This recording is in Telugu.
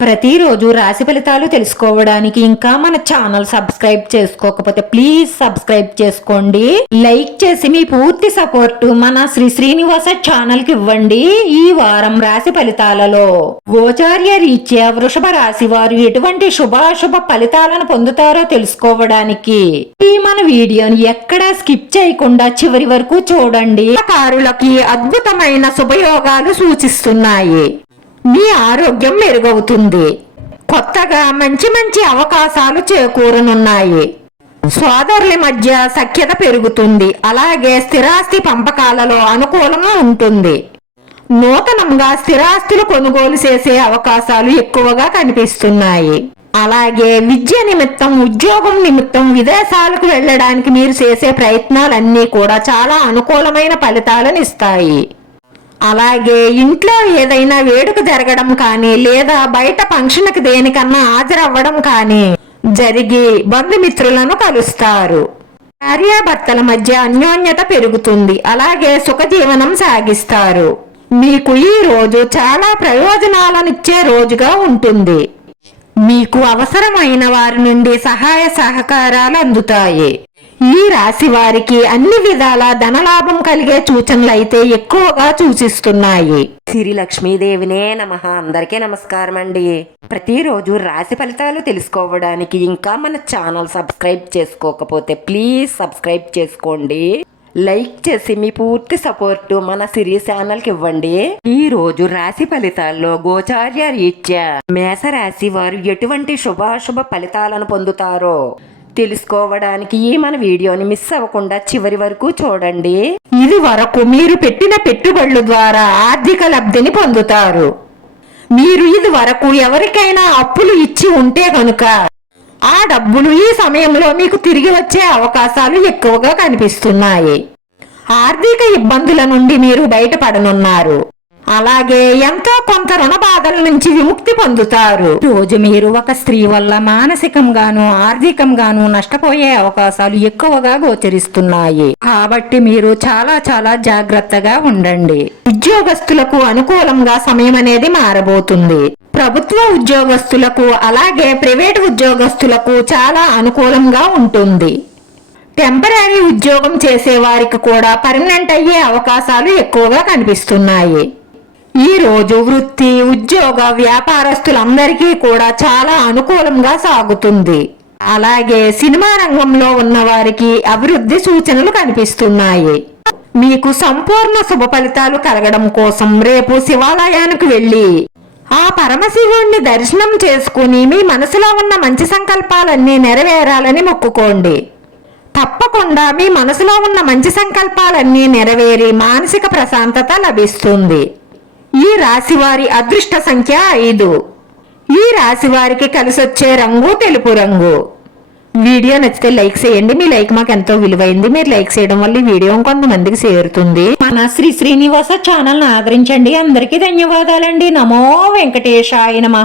ప్రతిరోజు రాశి ఫలితాలు తెలుసుకోవడానికి ఇంకా మన ఛానల్ సబ్స్క్రైబ్ చేసుకోకపోతే ప్లీజ్ సబ్స్క్రైబ్ చేసుకోండి. లైక్ చేసి మీ పూర్తి సపోర్ట్ మన శ్రీ శ్రీనివాస ఛానల్కి ఇవ్వండి ఈ వారం రాశి ఫలితాలలో. గోచార్య రీత్యా వృషభ రాశి వారు ఎటువంటి శుభాశుభ ఫలితాలను పొందుతారో తెలుసుకోవడానికి ఈ మన వీడియోని ఎక్కడా స్కిప్ చేయకుండా చివరి వరకు చూడండి. కారులకి అద్భుతమైన శుభయోగాలు సూచిస్తున్నాయి. మీ ఆరోగ్యం మెరుగవుతుంది. కొత్తగా మంచి మంచి అవకాశాలు చేకూరనున్నాయి. సోదరుల మధ్య సఖ్యత పెరుగుతుంది. అలాగే స్థిరాస్తి పంపకాలలో అనుకూలంగా ఉంటుంది. నూతనంగా స్థిరాస్తులు కొనుగోలు చేసే అవకాశాలు ఎక్కువగా కనిపిస్తున్నాయి. అలాగే విద్య నిమిత్తం ఉద్యోగం నిమిత్తం విదేశాలకు వెళ్ళడానికి మీరు చేసే ప్రయత్నాలన్నీ కూడా చాలా అనుకూలమైన ఫలితాలను ఇస్తాయి. అలాగే ఇంట్లో ఏదైనా వేడుక జరగడం కానీ లేదా బయట ఫంక్షన్కి దేనికన్నా హాజరవ్వడం కానీ జరిగి బంధుమిత్రులను కలుస్తారు. భార్యాభర్తల మధ్య అన్యోన్యత పెరుగుతుంది. అలాగే సుఖజీవనం సాగిస్తారు. మీకు ఈ రోజు చాలా ప్రయోజనాలనిచ్చే రోజుగా ఉంటుంది. మీకు అవసరమైన వారి నుండి సహాయ సహకారాలు అందుతాయి. ఈ రాశి వారికి అన్ని విధాల ధనలాభం కలిగే సూచనలు అయితే ఎక్కువగా సూచిస్తున్నాయి. సిరి లక్ష్మీదేవినే నమ. అందరికీ నమస్కారం అండి. ప్రతిరోజు రాశి ఫలితాలు తెలుసుకోవడానికి ఇంకా మన ఛానల్ సబ్స్క్రైబ్ చేసుకోకపోతే ప్లీజ్ సబ్స్క్రైబ్ చేసుకోండి. లైక్ చేసి మీ పూర్తి సపోర్టు మన సిరి ఛానల్కి ఇవ్వండి. ఈ రోజు రాశి ఫలితాల్లో గోచార్య రీత్యా మేష రాశి వారు ఎటువంటి శుభాశుభ ఫలితాలను పొందుతారో తెలుసుకోవడానికి ఈ మన వీడియోని మిస్ అవ్వకుండా చివరి వరకు చూడండి. ఇది వరకు మీరు పెట్టిన పెట్టుబడుల ద్వారా ఆర్థిక లబ్ధిని పొందుతారు. మీరు ఇది వరకు ఎవరికైనా అప్పులు ఇచ్చి ఉంటే కనుక ఆ డబ్బులు ఈ సమయంలో మీకు తిరిగి వచ్చే అవకాశాలు ఎక్కువగా కనిపిస్తున్నాయి. ఆర్థిక ఇబ్బందుల నుండి మీరు బయటపడనున్నారు. అలాగే ఎంతో కొంత రుణ బాధల నుంచి విముక్తి పొందుతారు. రోజు మీరు ఒక స్త్రీ వల్ల మానసికంగాను ఆర్థికంగాను నష్టపోయే అవకాశాలు ఎక్కువగా గోచరిస్తున్నాయి. కాబట్టి మీరు చాలా చాలా జాగ్రత్తగా ఉండండి. ఉద్యోగస్తులకు అనుకూలంగా సమయం అనేది మారబోతుంది. ప్రభుత్వ ఉద్యోగస్తులకు అలాగే ప్రైవేట్ ఉద్యోగస్తులకు చాలా అనుకూలంగా ఉంటుంది. టెంపరీ ఉద్యోగం చేసే వారికి కూడా పర్మనెంట్ అయ్యే అవకాశాలు ఎక్కువగా కనిపిస్తున్నాయి. ఈ రోజు వృత్తి ఉద్యోగ వ్యాపారస్తులందరికీ కూడా చాలా అనుకూలంగా సాగుతుంది. అలాగే సినిమా రంగంలో ఉన్న వారికి అభివృద్ధి సూచనలు కనిపిస్తున్నాయి. మీకు సంపూర్ణ శుభ ఫలితాలు కలగడం కోసం రేపు శివాలయానికి వెళ్ళి ఆ పరమశివుణ్ణి దర్శనం చేసుకుని మీ మనసులో ఉన్న మంచి సంకల్పాలన్నీ నెరవేరాలని మొక్కుకోండి. తప్పకుండా మీ మనసులో ఉన్న మంచి సంకల్పాలన్నీ నెరవేరి మానసిక ప్రశాంతత లభిస్తుంది. ఈ రాశి వారి అదృష్ట సంఖ్య ఐదు. ఈ రాశి వారికి కలిసొచ్చే రంగు తెలుపు రంగు. వీడియో నచ్చితే లైక్ చేయండి. మీ లైక్ మాకు ఎంతో విలువైంది. మీరు లైక్ చేయడం వల్ల ఈ వీడియో కొంతమందికి చేరుతుంది. మన శ్రీ శ్రీనివాస ఛానల్ ఆదరించండి. అందరికీ ధన్యవాదాలండి. నమో వెంకటేశాయ నమ.